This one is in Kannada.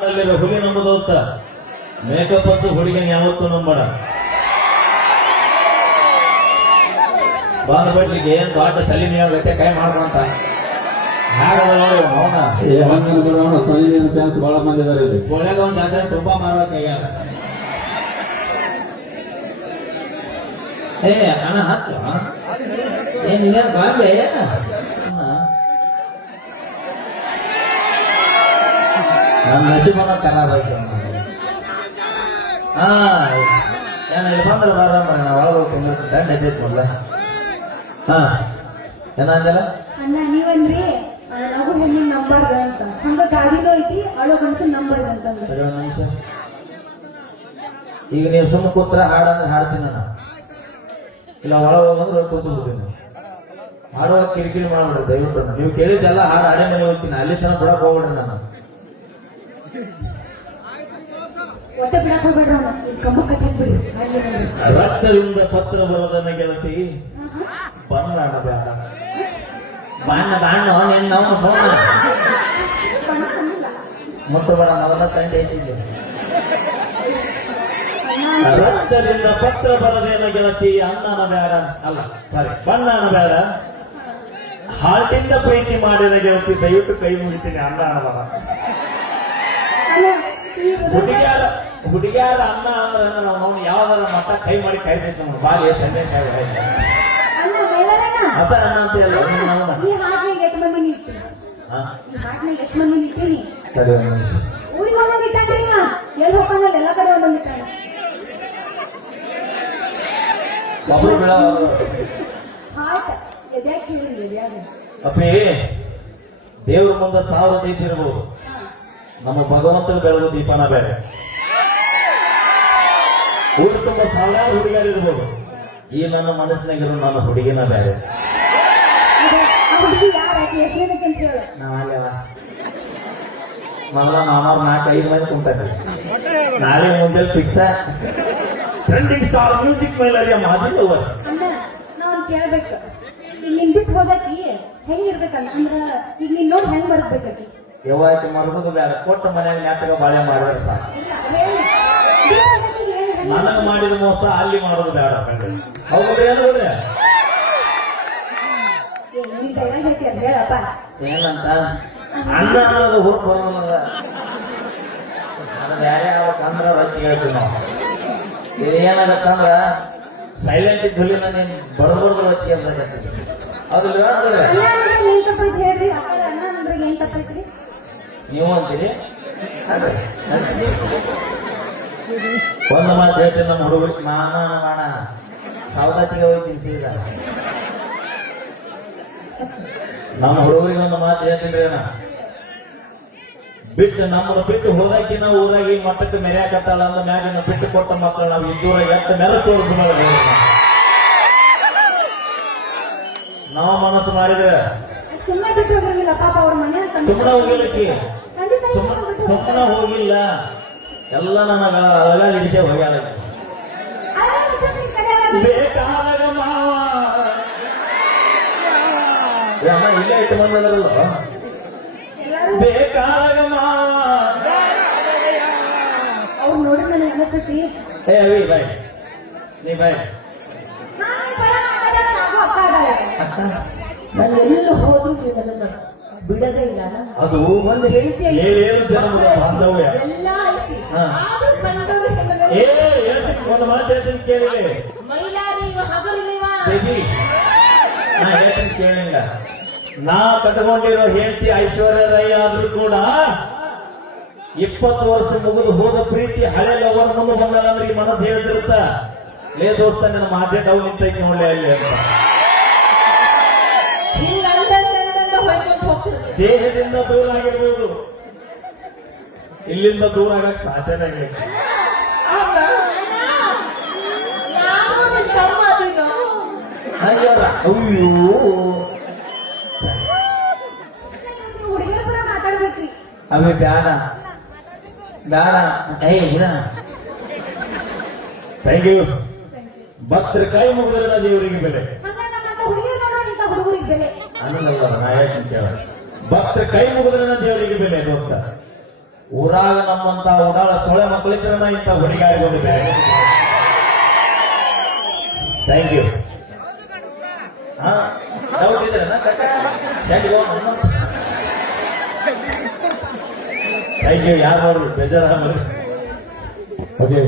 ಅಲ್ಲಿರೋ ಹುಲಿ ನಮ್ಮ ದೋಸ್ತ. ಮೇಕಪ್ ಅಂತ ಹುಡುಗಿನ ಯಾವತ್ತೂ ನಂಬಡ ಬಂದ ಬಡ್ಲಿಗೆ ಏನ್ ಬಾಟ ಸಲೀನಿ ಹೇಳಕ್ಕೆ ಕೈ ಮಾಡ್ಕೊಂತ. ಹಾಗದ ನೋಡಿ ಮೌನ ಏ ಹಂಗನ ಬರೋಣ ಸನಿ ಫ್ಯಾನ್ಸ್ ಬಹಳ ಮಂದಿ ಇದಾರೆ ಇಲ್ಲಿ. ಒಳ್ಳೆಗ ಒಂದ್ ಜಾತ್ರೆ ತುಂಬಾ ಮಾರೋ ಕೈಯಾಗ ಏ ಅಣ್ಣ ಹಚ್ಚು ಏನ್ ಇಲ್ಲ ಬಾಬೆ ನನ್ನ ನಸೀಬನ ಖರಾಬ್ ಆಯ್ತು ಹಾ ಏನ ಇಲ್ಲಿ ಬಂದ್ರೆ ಬಾರ ನಾ ಒಳಗೆ ಹೋಗ್ತೀನಿ ದಂಡ ಎದ್ದೈತಿ ಮೊದ್ಲ. ಹಾ ಏನಂದಲ್ಲ ಅಣ್ಣ ನೀವಂದ್ರಿ ಆ, ಲಘು ಹೆಣ್ಣಿನ ನಂಬರ್ದ ಅಂತ. ಹಂಗ ಗಾದಿನೂ ಐತಿ ಅಳೋ ಕನ್ಸಿನ ನಂಬರ್ದ ಅಂತಂದ್ರೆ ತಡಿ ಒಂದ್ ನಿಮಿಷ. ಈಗ ನೀವು ಸುಮ್ಮ ಕೂತ್ರ ಹಾಡಂದ್ರೆ ಹಾಡ್ತೀನಿ ನಾನು. ಇಲ್ಲ ಒಳಗೆ ಹೋಗಂದ್ರೆ ಕೂತು ಬಿಡ್ತೀನಿ ಹಾಡುವಾಗ ಕಿರಿಕಿರಿ ಮಾಡ್ಬಿಡ್ರಿ ದಯವಿಟ್ಟು. ನೀವು ಕೇಳಿದ್ದೆಲ್ಲ ಹಾಡು ಹಾಡೇ ಮನೆ ಹೋಗ್ತೀನಿ. ಅಲ್ಲಿ ತನಕ ಬಿಡಕ್ ಹೋಗ್ಬಿಡ್ರಿ ನಾನು. ರಕ್ತದಿಂದ ಪತ್ರ ಬರೋದನ್ನ ಗೆಳತಿ? ಬಣ್ಣ ಬೇಡ. ಬಣ್ಣ ಬಣ್ಣ ನಿನ್ನ ಅನ್ನಲ್ಲ. ಮುಟ್ಟು ಬರ ನಾವೆಲ್ಲ ತಂದೆ ಐತಿದ್ದೆ ರಕ್ತದಿಂದ ಪತ್ರ ಬರದೇನ ಗೆಳತಿ? ಅನ್ನನ ಬೇಡ. ಅಲ್ಲ ಸಾರಿ ಬಣ್ಣನ ಬೇಡ. ಹಾಲ್ಟಿಂದ ಪ್ರೀತಿ ಮಾಡಿದ ಗೆಳತಿ, ದಯವಿಟ್ಟು ಕೈ ಮುಗಿತೀನಿ ಅನ್ನ ಹೃದಯ ಹುಡುಗಿಯಾರ ಹುಡುಗಿಯಾರ ಅನ್ನ ಅಂದ್ರೆ ನಾವು ಅವನು ಯಾವ್ದಾರ ಮಟ್ಟ ಕೈ ಮಾಡಿ ಕಾಯ್ತೈತೆ ನಮ್ಮ ಬಾಲಿ ಸಂದೇಶ ಅಣ್ಣ ಬೈಲಾರಣ್ಣ? ಅದ ಅನ್ನ ಅಂತ ಹೇಳಿ. ಸರಿ ಊರಿಗೆ ಒಂದೊಂದು ಇವ ಎಲ್ಲಿ ಕಡೆ ಒಂದೊಂದು ಇಟ್ಟಾನ ಒಬ್ರು ಎದ್ಯಾಗ ಅಪ್ಪಿ ದೇವ್ರ ಮುಂದೆ ಸಾವಿರ ನೀತಿ ಇರ್ಬೋದು ನಮ್ಮ ಭಗವಂತನ ಬೆಳಗು ದೀಪನ ಬೇರೆ ಊರು ತುಂಬ ಸಾವಿರಾರು ಹುಡುಗಿಯರು ಇರ್ಬೋದು. ಈ ನನ್ನ ಮನಸ್ಸಿನಾಗಿರೋ ನನ್ನ ಹುಡುಗಿನ ಬೇರೆ ಮೊದಲ ಮಾಮಾರ್ ನಾಲ್ಕು ಐದು ಮಂದಿ ಕುಂತಾರೆ ನಾಳೆ ಮುಂದೆ ಫಿಕ್ಸ್ ಟ್ರೆಂಡಿಂಗ್ ಸ್ಟಾರ್ ಮ್ಯೂಸಿಕ್ ಮೇಲೆ ಅಣ್ಣ ನಾವ್ ಕೇಳ್ಬೇಕು. ಇಲ್ಲಿ ಬಿಟ್ಟು ಹೋದಾಕಿ ಹೆಂಗಿರ್ಬೇಕಂತ ಅಂದ್ರೆ ಇಲ್ಲಿ ನೀನ್ ನೋಡಿ ಹೆಂಗ್ ಬರ್ಬೇಕಿ ಯಾವಾಯ್ತು ಮಾಡೋದು ಬೇಡ. ಕೊಟ್ಟ ಮನ್ಯಾಗ ನ್ಯಾತಗ ಬಾಳೆ ಮಾಡಿದ್ರೆ ಸಾಕು. ಮಾಡಿದ ಮೋಸ ಅಲ್ಲಿ ಮಾಡೋದು ಬೇಡ ಹೌದು ಏನ್ರಿ ಏ, ನೀನ್ ಡೈಲಾಗ್ ಹೇಳ್ತೀಯ ಹೇಳಪ್ಪ ಏನಂತ? ಅನ್ನ ಅನ್ನೋದು ಅದು ರಚಿ ಆಗ್ಬೇಕಂದ್ರ ರೊಚ್ಚಿ ಹೇಳ್ತೀವಿ ನಾವು. ಏನಾಗತ್ತಂದ್ರ ಸೈಲೆಂಟ್ ಇದ್ದಲ್ಲಿ ನಾನು ಬಡದ್ ರೊಚ್ಚಿ ಅಂತ ಅದು ಏನ್ ತಪ್ಪೈತಿ ಹೇಳ್ರಿ. ನೀವು ಅಂತೀರಿ. ಒಂದು ಮಾತು ಹೇಳ್ತೀನಿ ನಮ್ಮ ಹುಡುಗರು. ನಾನ ನಾಣ ಸೌದತ್ತಿಗೆ ಹೋಗ್ತೀನಿ ಸೀದಾ ನಮ್ಮ ಹುಡುಗರಿಗೆ ಒಂದು ಮಾತು ಹೇಳ್ತೀನಿ ನಾ ಬಿಟ್ಟು ನಮ್ಮನ್ನು ಬಿಟ್ಟು ಹೋದಾಕಿ ನಾವು ಊರಾಗಿ ಮಟ್ಟಕ್ಕೆ ಮೆರೆಯಾಕತ್ತಾಳ ಅಂದ ಮ್ಯಾಗ ಬಿಟ್ಟು ಕೊಟ್ಟ ಮಕ್ಕಳು ನಾವು ಇದ್ದೂರ ಎತ್ತ ಮೇಲೆ ತೋರಿಸ ನಾವು ಮನಸ್ಸು ಮಾಡಿದ್ರೆ ಸುಮ್ಮನೆ ಹೋಗಿಲ್ಲಕ್ಕೆ ಸುಮ್ಮನೆ ಹೋಗಿಲ್ಲ. ಎಲ್ಲ ನನಗ ಅವೆಲ್ಲ ಹಿಡಿಸೇ ಹೋಗ್ಯಾಳ ಬೇಕಾದಾಗ ಮಾವ. ಇಲ್ಲೇ ಇಟ್ಟು ಬಂದದಲ್ಲ ಬೇಕಾದಾಗ ಮಾವ. ಅವ್ರು ನೋಡಿ ನನಗೆ ಅನಿಸ್ತೈತಿ. ಏ ಅವಿ ಬಾಯ್. ನೀ ಬಾಯ್. ನಾನು ಎಲ್ಲ ಹೋದ್ರು ನನ್ನ ಬಿಡದೇ ಇಲ್ಲ ಅದು ಒಂದು ಹೆಂಡತಿ ಐತಿ. ಏಳೇಳು ಜನ್ಮದ ಬಾಂಧವ್ಯ ಎಲ್ಲ ಐತಿ ಹಾ. ಆದ್ರೂ ಬಂದವ್ರು ಹೆಂಗದ? ಏ ಹೇಳ್ತೀನಿ ಒಂದು ಮಾತು ಹೇಳ್ತೀನಿ ಮೈಲಾರಿ ಇವ. ಬೇಬಿ ನಾ ಹೇಳ್ತೀನಿ ಕೇಳಿಂಗ ನಾ ಕಟ್ಕೊಂಡಿರೋ ಹೇಳ್ತಿ ಐಶ್ವರ್ಯ ರೈ ಆದ್ರೂ ಕೂಡ ಇಪ್ಪತ್ತು ವರ್ಷ ಮುಗಿದು ಹೋದ ಪ್ರೀತಿ ಹಳೆ ಲವರ್ ನಮ್ಮ ಬಂದಾಗ ಅಂದ್ರೆ ಈ ಮನಸ್ಸು ಹೇಳ್ತಿರುತ್ತ ಲೇ ದೋಸ್ತ ನಿನ್ನ ಮಾತೆ ಡೌನ್ ನಿಂತೈತಿ ನೋಡ್ಲಿ ಅಲ್ಲಿ ಅಂತ ದೇಹದಿಂದ ದೂರ ಆಗಿರ್ಬೋದು ಇಲ್ಲಿಂದ ದೂರ ಆಗಕ್ ಸಾಧ್ಯನೇ ಅಯ್ಯೋ. ಅವೇ ಬ್ಯಾಡ. ಬ್ಯಾಡ. ಇರ. ಥ್ಯಾಂಕ್ ಯು ಭಕ್ತರ ಕೈ ಮುಗಿದ್ರೆ ದೇವರಿಗೆ ಬೆಲೆ. ಅನ್ನ ಅನ್ನಲ್ಲ ನಾ ಕೇಳ ಭಕ್ತರ ಕೈ ಮುಗಿದ್ರೆ ದೇವರಿಗೆ ಬೆಲೆ ದೋಸ್ತ ಊರಾಗ ನಮ್ಮಂತ ಉಡಾಳ ಸೊಳೆ ಮಕ್ಕಳಿದ್ರೆ ಇಂತ ಇಂಥ ಹುಡುಗಾರಿಗೊಂಡು ಬೇರೆ ಥ್ಯಾಂಕ್ ಯು ಹಾ ಡೌಟ್ ಇದ್ರೆ ಥ್ಯಾಂಕ್ ಯು ಯಾರು ಬೇಜಾರ ಓಕೆ